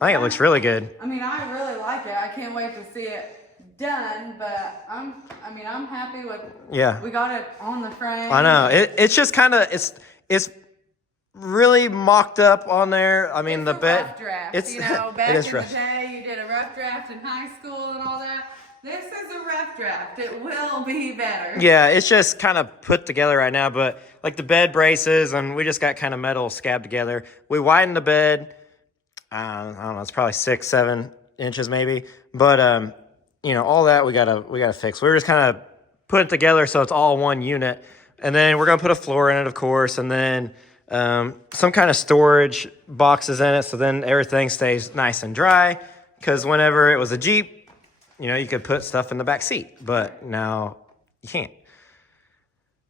I think it looks really good. I mean, I really like it. I can't wait to see it done, but I'm happy with, Yeah. we got it on the frame. I know. It's just kind of, it's really mocked up on there. I mean, It's the a bed. rough draft. It's Back it is in rough. the day, you did a rough draft in high school and all that. This is a rough draft. It will be better. Yeah, it's just kind of put together right now, but like the bed braces, and we just got kind of metal scabbed together. We widened the bed. I don't know. It's probably 6-7 inches maybe, but all that we gotta fix. We were just kind of put it together so it's all one unit, and then we're gonna put a floor in it, of course, and then some kind of storage boxes in it, so then everything stays nice and dry. Because whenever it was a Jeep, you could put stuff in the back seat, but now you can't.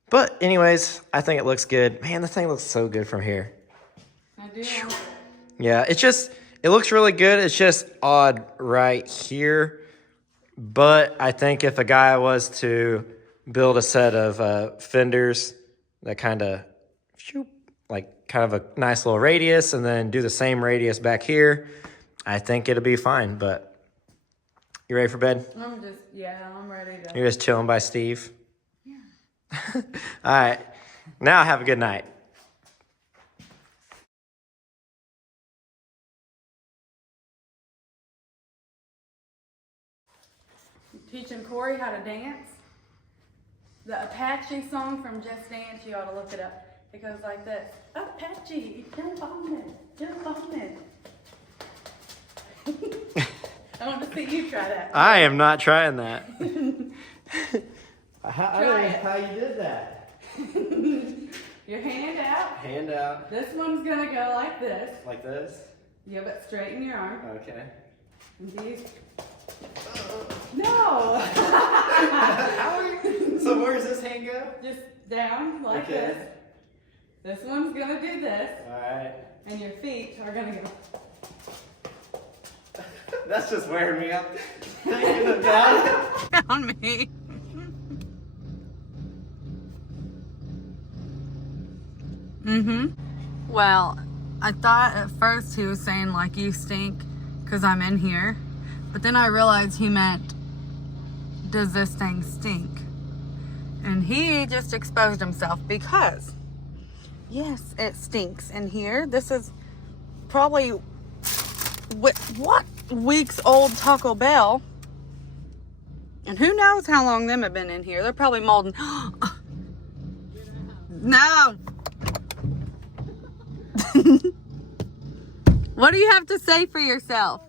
But anyways, I think it looks good. Man, the thing looks so good from here. I do. Yeah, it looks really good. It's just odd right here But I think if a guy was to build a set of fenders that kind of a nice little radius and then do the same radius back here, I think it'll be fine. But you ready for bed? I'm ready to. You're just chilling by Steve? Yeah. All right. Now have a good night. Teaching Corey how to dance. The Apache song from Just Dance, you ought to look it up. It goes like this. Apache, jump on it, jump on it. I want to see you try that. I am not trying that. I Try don't know it. how you did that. Your hand out. Hand out. This one's gonna go like this. Like this? Yeah, but straighten your arm. Okay. And these. No! So where does this hand go? Just down like Okay. this. This one's gonna do this. Alright. And your feet are gonna go. That's just wearing me out. Taking it down. On me. Well, I thought at first he was saying like you stink because I'm in here. But then I realized he meant, does this thing stink? And he just exposed himself because, yes, it stinks in here. This is probably, what weeks old Taco Bell. And who knows how long them have been in here. They're probably molding. No. What do you have to say for yourself?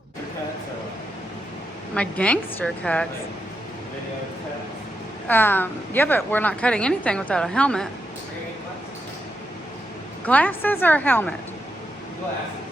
My gangster cuts. Yeah, but we're not cutting anything without a helmet. Glasses or a helmet? Glasses.